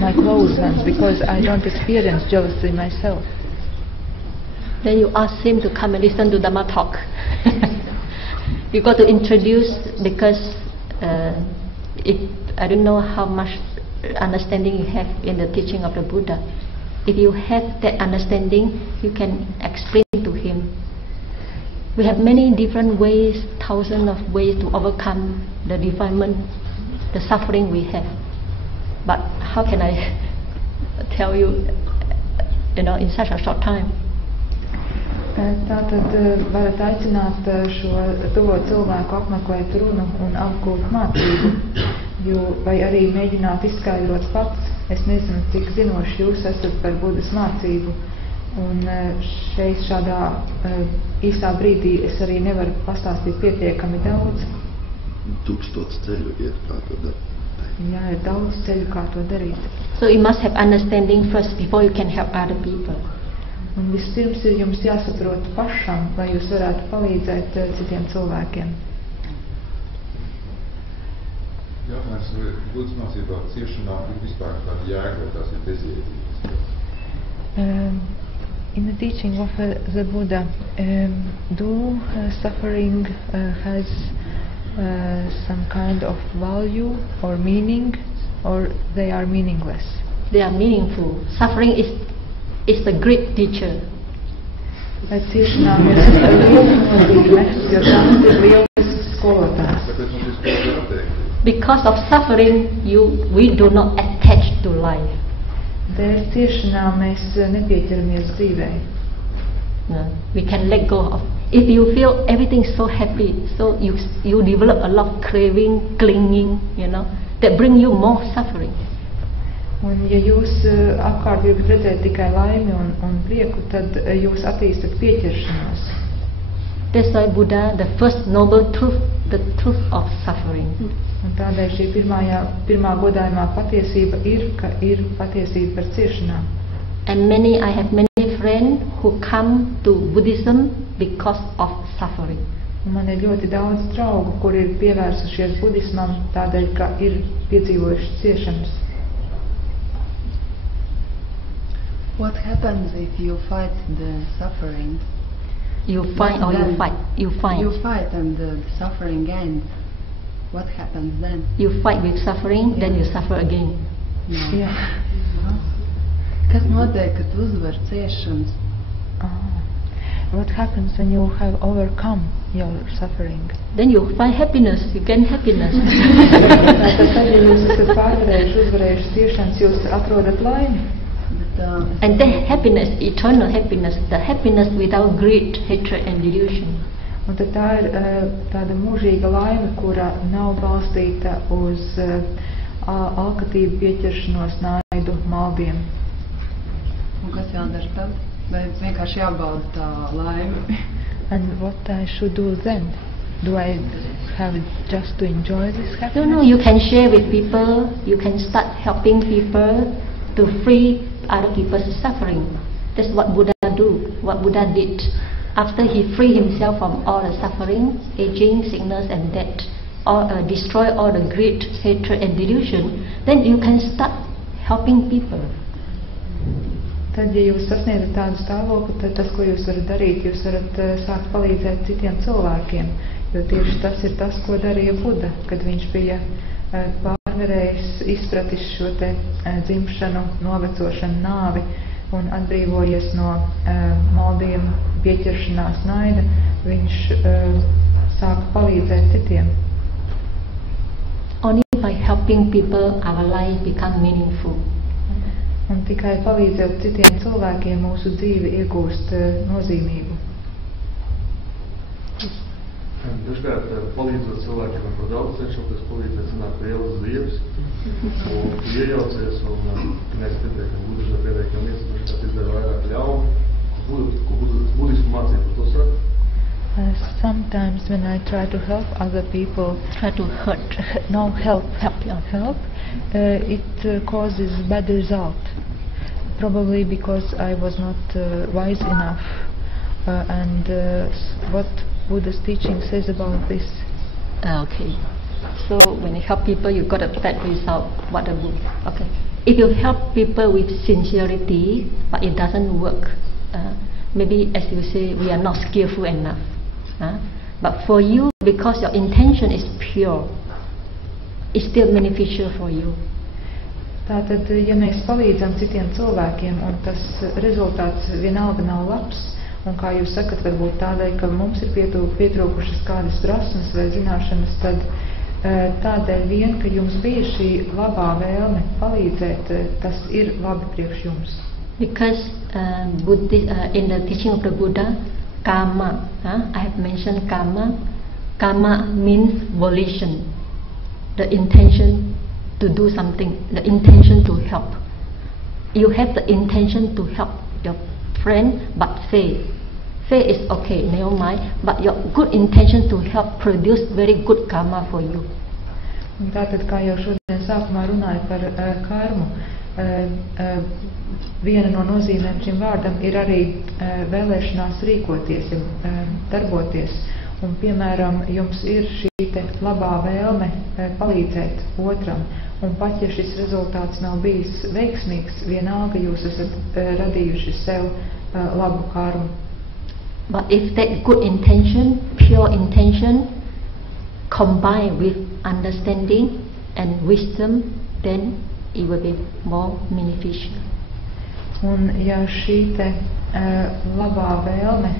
my close ones, because I don't experience jealousy myself. Then you ask him to come and listen to Dhamma talk. You got to introduce, because if I don't know how much understanding you have in the teaching of the Buddha. If you have that understanding, you can explain to him. We have many different ways, thousands of ways to overcome the defilement, the suffering we have. But how can I tell you, in such a short time? Tātad varat aicināt šo tuvo cilvēku apmeklēt runu un apgūt mācību, vai arī mēģināt izskaidrot pats. Es nezinu, cik zinoši jūs esat par Budas mācību, un šādā īsā brīdī es arī nevaru pastāstīt pietiekami daudz. 1000 ceļu ir, kā to darīt. Jā, ir daudz ceļu, kā to darīt. So you must have understanding first before you can help other people. Un vispirms ir jums jāsaprot pašam, lai jūs varētu palīdzēt citiem cilvēkiem. Jautājums, vai Budas mācībā ciešanām ir vispār kāda jēga, vai tās ir bezjēdzīgas? In the teaching of the Buddha, do suffering has some kind of value or meaning, or they are meaningless? They are meaningful. Suffering is the great teacher. Vai ciešanām ir liela nozīme, jo tās ir lielas skolotājs. Tāpēc mums vispār ir atteikti. Because of suffering, we do not attach to life. Dēļ ciešanām mēs nepieķeramies dzīvei. No, we can let go of. If you feel everything so happy, so you develop a lot of craving, clinging, that bring you more suffering. Un ja jūs apkārt gribat redzēt tikai laimi un prieku, tad jūs attīstat pieķeršanos. That's why Buddha, the first noble truth, the truth of suffering. Un tādēļ šī pirmā godājumā patiesība ir, ka ir patiesība par ciešanām. And I have many friends who come to Buddhism because of suffering. Un man ir ļoti daudz draugu, kur ir pievērsušies budismam tādēļ, ka ir piedzīvojuši ciešanas. What happens if you fight the suffering? You fight or you fight? You fight. You fight and the suffering ends. What happens then? You fight with suffering, then you suffer again. No. Kas notiek, kad uzvar ciešanas? What happens when you have overcome your suffering? Then you find happiness, you gain happiness. Tad, ja jūs esat pārvarējuši, uzvarējuši ciešanas, jūs atrodat laimi. And that happiness, eternal happiness, the happiness without greed, hatred and delusion. Un tad tā ir tāda mūžīga laime, kura nav balstīta uz alkatību, pieķeršanos, naidu, maldiem. Un kas jādara tad? Vai vienkārši jābauda tā laime? And what I should do then? Do I have just to enjoy this happiness? No, you can share with people, you can start helping people to free other people's suffering. That's what Buddha do, what Buddha did. After he freed himself from all the suffering, aging, sickness and death, or destroy all the greed, hatred and delusion, then you can start helping people. Tad, ja jūs sasniedzat tādu stāvokli, tad tas, ko jūs varat darīt, jūs varat sākt palīdzēt citiem cilvēkiem, jo tieši tas ir tas, ko darīja Buda, kad viņš bija pārvarējis, izpratis šo te dzimšanu, novecošanu, nāvi un atbrīvojies no maldiem, pieķeršanās, naida, viņš sāka palīdzēt citiem. Only by helping people our life become meaningful. Un tikai palīdzēt citiem cilvēkiem mūsu dzīve iegūst nozīmību. Dažkārt palīdzot cilvēkiem ar daudz cenšoties palīdzēt sanāk lielas zievas un iejaucies un mēs pietiekam gudri vai pietiekam dažkārt izdara vairāk ļaunu, ko budismu mācīja par to saka. Sometimes when I try to help other people, it causes bad result. Probably because I was not wise enough. And what Buddha's teaching says about this. Okay. So when you help people, you got a bad result. What a book. Okay. if you help people with sincerity, but it doesn't work, maybe as you say, we are not skillful enough. But for you, because your intention is pure, it's still beneficial for you. Tātad, ja mēs palīdzam citiem cilvēkiem, un tas rezultāts vienalga nav labs, un kā jūs sakat, varbūt tādēļ, ka mums ir pietrūkušas kādas prasmes vai zināšanas, tad tādēļ vien, ka jums bija šī labā vēlme palīdzēt, tas ir labi priekš jums. Because in the teaching of the Buddha, karma, I have mentioned karma. Karma means volition, the intention to do something, the intention to help. You have the intention to help your friend, but faith is okay, never mind, but your good intention to help produce very good karma for you. Tātad, kā jau šodien sākumā runāju par karmu, viena no nozīmēm šim vārdam ir arī vēlēšanās rīkoties, darboties. Un, piemēram, jums ir šī te labā vēlme palīdzēt otram, un pat ja šis rezultāts nav bijis veiksmīgs, vienalga jūs esat radījuši sev labu karmu. But if that good intention, pure intention, combined with understanding and wisdom, then it will be more beneficial. Un ja šī te labā vēlme,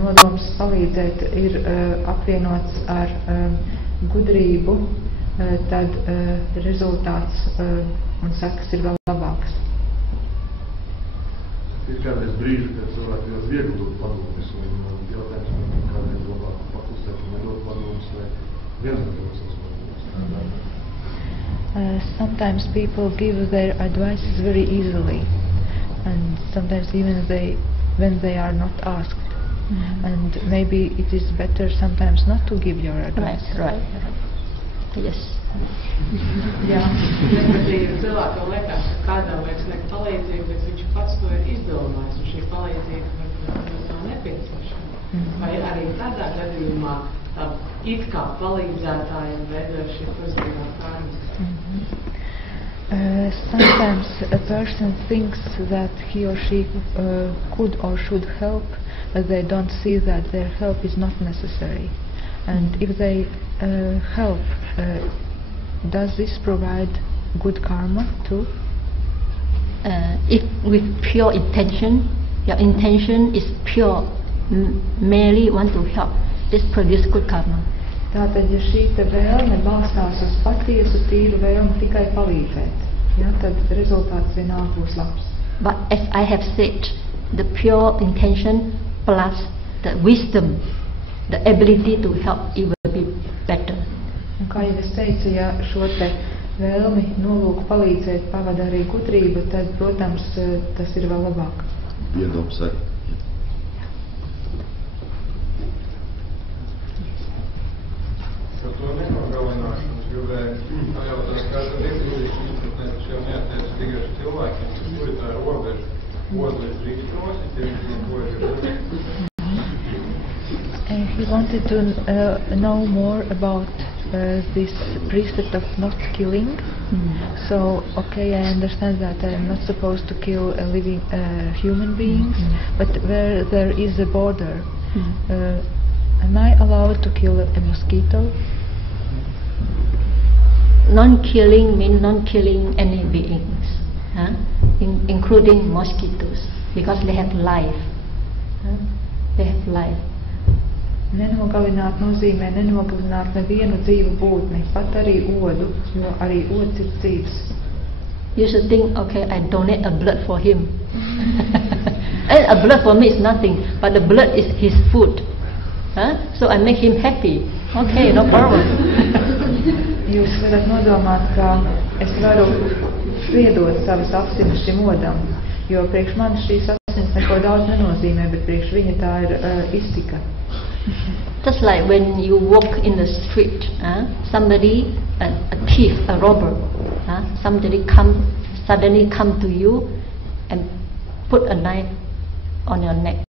nodoms palīdzēt ir apvienots ar gudrību, tad rezultāts un sekas ir vēl labāks. Ir kādreiz brīži, kad cilvēki ļoti viegli dod padomus, un jautājums, kādreiz labāk paklusēt un nedot padomus, vai vienmēr padomus. Sometimes people give their advices very easily, and sometimes even when they are not asked. And maybe it is better sometimes not to give your advice. Right. Yes. Jā. Respektīvi, cilvēkam liekas, ka kādam vajag sniegt palīdzību, bet viņš pats to ir izdomājis, un šī palīdzība varbūt nav nepieciešama. Vai arī tādā gadījumā tā it kā palīdzētājiem veido šī pozitīvā karma? Sometimes a person thinks that he or she could or should help, but they don't see that their help is not necessary. And if they help, does this provide good karma too? If with pure intention, your intention is pure, merely want to help, this produce good karma. Tātad, ja šī te vēlme balstās uz patiesu tīru vēlmi tikai palīdzēt, tad rezultāts vienalga būs labs. But as I have said, the pure intention plus the wisdom, the ability to help, it will be better. Un kā jau es teicu, ja šo te vēlmi nolūku palīdzēt pavada arī gudrība, tad, protams, tas ir vēl labāk. Iedoms arī. Par to nenogalināšanu es gribēju pajautāt, kā tad iegūdīt izpratnēt šajā neattiecas tikai uz cilvēkiem, kur ir tā robeža, odlis drīkst nosīt, ko ir. He wanted to know more about this precept of not killing. So, okay, I understand that I am not supposed to kill living human beings, but where there is a border, am I allowed to kill a mosquito? Non-killing means non-killing any beings, including mosquitoes, because they have life. They have life. Nenogalināt nozīmē nenogalināt nevienu dzīvu būtni, pat arī odu, jo arī ods ir dzīves. You should think, okay, I donate a blood for him. And a blood for me is nothing, but the blood is his food. So I make him happy. Okay, no problem. Jūs varat nodomāt, ka es varu ziedot savas asinis šim odam, jo priekš manis šīs asinis neko daudz nenozīmē, bet priekš viņa tā ir iztika. Just like when you walk in the street, somebody, a thief, a robber, somebody suddenly come to you and put a knife on your neck.